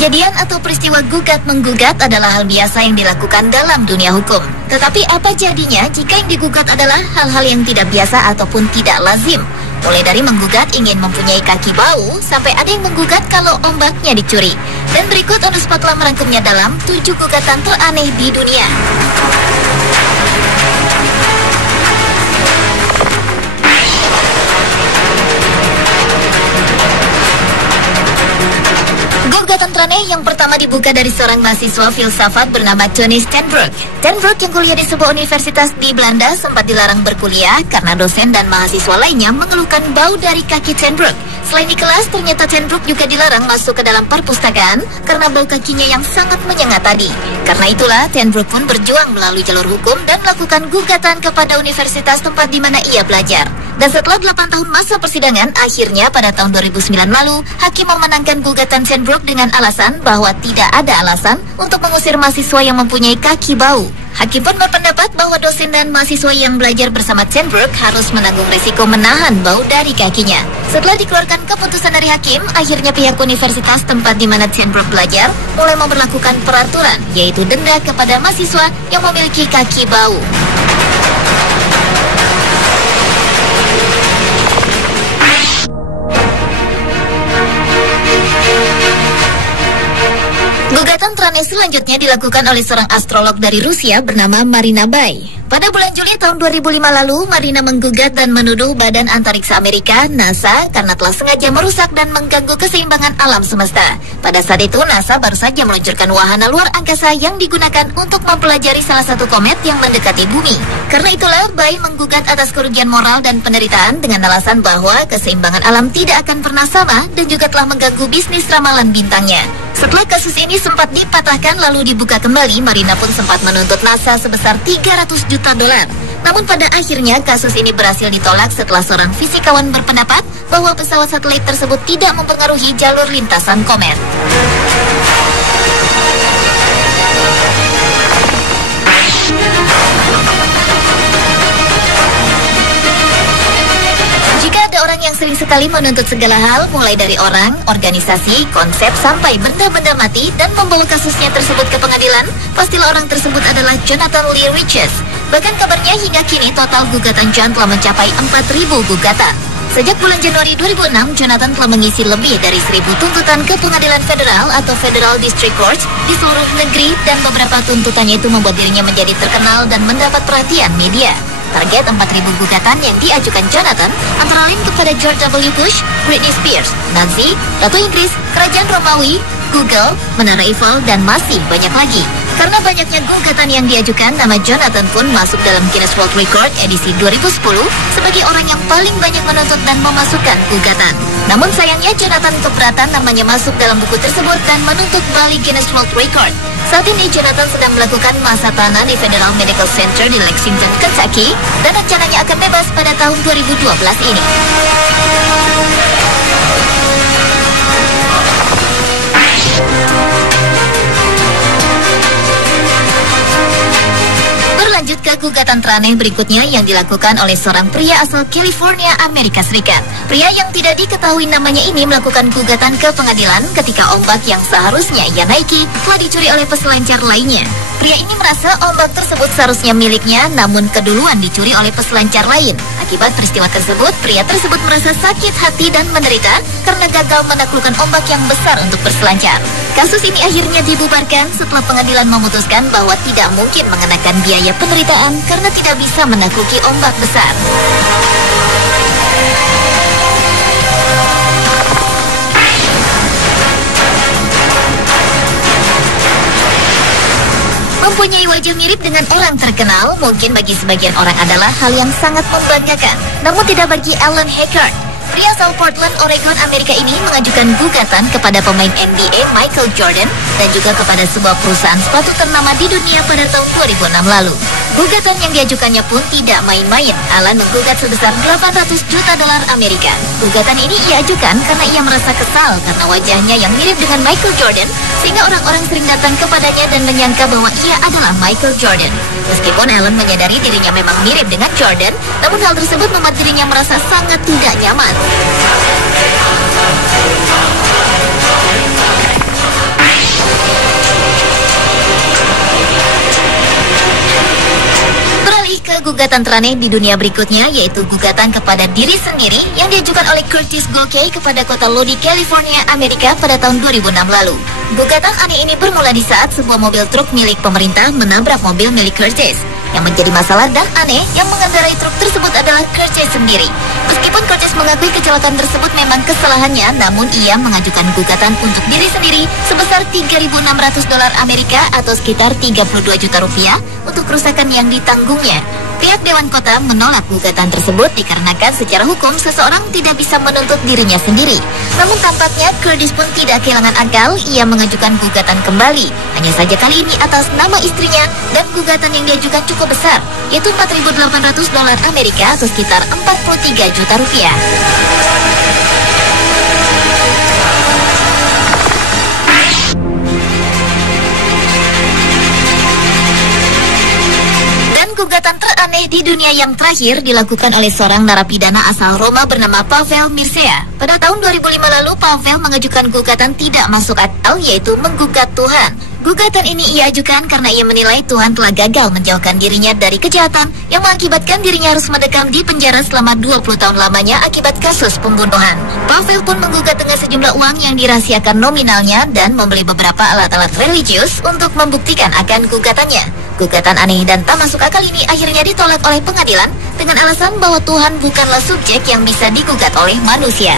Kejadian atau peristiwa gugat-menggugat adalah hal biasa yang dilakukan dalam dunia hukum. Tetapi apa jadinya jika yang digugat adalah hal-hal yang tidak biasa ataupun tidak lazim? Mulai dari menggugat ingin mempunyai kaki bau, sampai ada yang menggugat kalau ombaknya dicuri. Dan berikut On The Spot telah merangkumnya dalam 7 gugatan teraneh di dunia. Gugatan teraneh yang pertama dibuka dari seorang mahasiswa filsafat bernama Tony Stenbroek. Stenbroek yang kuliah di sebuah universitas di Belanda sempat dilarang berkuliah karena dosen dan mahasiswa lainnya mengeluhkan bau dari kaki Stenbroek. Selain di kelas, ternyata Stenbroek juga dilarang masuk ke dalam perpustakaan karena bau kakinya yang sangat menyengat tadi. Karena itulah, Stenbroek pun berjuang melalui jalur hukum dan melakukan gugatan kepada universitas tempat di mana ia belajar. Dan setelah 8 tahun masa persidangan, akhirnya pada tahun 2009 lalu, hakim memenangkan gugatan Stenbroek dengan alasan bahwa tidak ada alasan untuk mengusir mahasiswa yang mempunyai kaki bau. Hakim pun berpendapat bahwa dosen dan mahasiswa yang belajar bersama Stenbroek harus menanggung risiko menahan bau dari kakinya. Setelah dikeluarkan keputusan dari hakim, akhirnya pihak universitas tempat di mana Stenbroek belajar mulai memberlakukan peraturan, yaitu denda kepada mahasiswa yang memiliki kaki bau. Gugatan teraneh selanjutnya dilakukan oleh seorang astrolog dari Rusia bernama Marina Bai. Pada bulan Juli tahun 2005 lalu, Marina menggugat dan menuduh Badan Antariksa Amerika, NASA, karena telah sengaja merusak dan mengganggu keseimbangan alam semesta. Pada saat itu, NASA baru saja meluncurkan wahana luar angkasa yang digunakan untuk mempelajari salah satu komet yang mendekati bumi. Karena itulah, Bai menggugat atas kerugian moral dan penderitaan dengan alasan bahwa keseimbangan alam tidak akan pernah sama dan juga telah mengganggu bisnis ramalan bintangnya. Setelah kasus ini sempat dipatahkan lalu dibuka kembali, Marina pun sempat menuntut NASA sebesar $300 juta. Namun pada akhirnya kasus ini berhasil ditolak setelah seorang fisikawan berpendapat bahwa pesawat satelit tersebut tidak mempengaruhi jalur lintasan komet. Orang yang sering sekali menuntut segala hal, mulai dari orang, organisasi, konsep, sampai benda-benda mati dan membawa kasusnya tersebut ke pengadilan, pastilah orang tersebut adalah Jonathan Lee Riches. Bahkan kabarnya hingga kini total gugatan John telah mencapai 4.000 gugatan. Sejak bulan Januari 2006, Jonathan telah mengisi lebih dari 1.000 tuntutan ke pengadilan federal atau Federal District Courts di seluruh negeri, dan beberapa tuntutannya itu membuat dirinya menjadi terkenal dan mendapat perhatian media. Target 4.000 gugatan yang diajukan Jonathan antara lain kepada George W. Bush, Britney Spears, Nazi, Ratu Inggris, Kerajaan Romawi, Google, Menara Eiffel, dan masih banyak lagi. Karena banyaknya gugatan yang diajukan, nama Jonathan pun masuk dalam Guinness World Record edisi 2010 sebagai orang yang paling banyak menuntut dan memasukkan gugatan. Namun sayangnya Jonathan keberatan namanya masuk dalam buku tersebut dan menuntut balik Guinness World Record. Saat ini Jonathan sedang melakukan masa tahanan di Federal Medical Center di Lexington, Kentucky, dan rencananya akan bebas pada tahun 2012 ini. Berlanjut ke gugatan teraneh berikutnya yang dilakukan oleh seorang pria asal California, Amerika Serikat. Pria yang tidak diketahui namanya ini melakukan gugatan ke pengadilan ketika ombak yang seharusnya ia naiki telah dicuri oleh peselancar lainnya. Pria ini merasa ombak tersebut seharusnya miliknya, namun keduluan dicuri oleh peselancar lain. Akibat peristiwa tersebut, pria tersebut merasa sakit hati dan menderita karena gagal menaklukkan ombak yang besar untuk berselancar. Kasus ini akhirnya dibubarkan setelah pengadilan memutuskan bahwa tidak mungkin mengenakan biaya penderitaan karena tidak bisa menakluki ombak besar. Mempunyai wajah mirip dengan orang terkenal mungkin bagi sebagian orang adalah hal yang sangat membanggakan. Namun tidak bagi Alan Haggard. Pria asal Portland, Oregon, Amerika ini mengajukan gugatan kepada pemain NBA Michael Jordan dan juga kepada sebuah perusahaan sepatu ternama di dunia pada tahun 2006 lalu. Gugatan yang diajukannya pun tidak main-main. Alan menggugat sebesar $800 juta Amerika. Gugatan ini ia ajukan karena ia merasa kesal karena wajahnya yang mirip dengan Michael Jordan, sehingga orang-orang sering datang kepadanya dan menyangka bahwa ia adalah Michael Jordan. Meskipun Alan menyadari dirinya memang mirip dengan Jordan, namun hal tersebut membuat dirinya merasa sangat tidak nyaman. gugatan teraneh di dunia berikutnya, yaitu gugatan kepada diri sendiri yang diajukan oleh Curtis Gulkey kepada kota Lodi, California, Amerika pada tahun 2006 lalu. Gugatan aneh ini bermula di saat sebuah mobil truk milik pemerintah menabrak mobil milik Curtis. Yang menjadi masalah dan aneh, yang mengendarai truk tersebut adalah Curtis sendiri. Meskipun Curtis mengakui kecelakaan tersebut memang kesalahannya, namun ia mengajukan gugatan untuk diri sendiri sebesar $3.600 Amerika atau sekitar 32 juta rupiah untuk kerusakan yang ditanggungnya. Pihak Dewan Kota menolak gugatan tersebut dikarenakan secara hukum seseorang tidak bisa menuntut dirinya sendiri. Namun tampaknya Curtis pun tidak kehilangan akal, ia mengajukan gugatan kembali. Hanya saja kali ini atas nama istrinya, dan gugatan yang diajukan cukup besar, yaitu $4.800 Amerika atau sekitar 43 juta rupiah. Gugatan teraneh di dunia yang terakhir dilakukan oleh seorang narapidana asal Roma bernama Pavel Mircea. Pada tahun 2005 lalu, Pavel mengajukan gugatan tidak masuk akal, yaitu menggugat Tuhan. Gugatan ini ia ajukan karena ia menilai Tuhan telah gagal menjauhkan dirinya dari kejahatan yang mengakibatkan dirinya harus mendekam di penjara selama 20 tahun lamanya akibat kasus pembunuhan. Pavel pun menggugat dengan sejumlah uang yang dirahasiakan nominalnya dan membeli beberapa alat-alat religius untuk membuktikan akan gugatannya. Gugatan aneh dan tak masuk akal ini akhirnya ditolak oleh pengadilan dengan alasan bahwa Tuhan bukanlah subjek yang bisa digugat oleh manusia.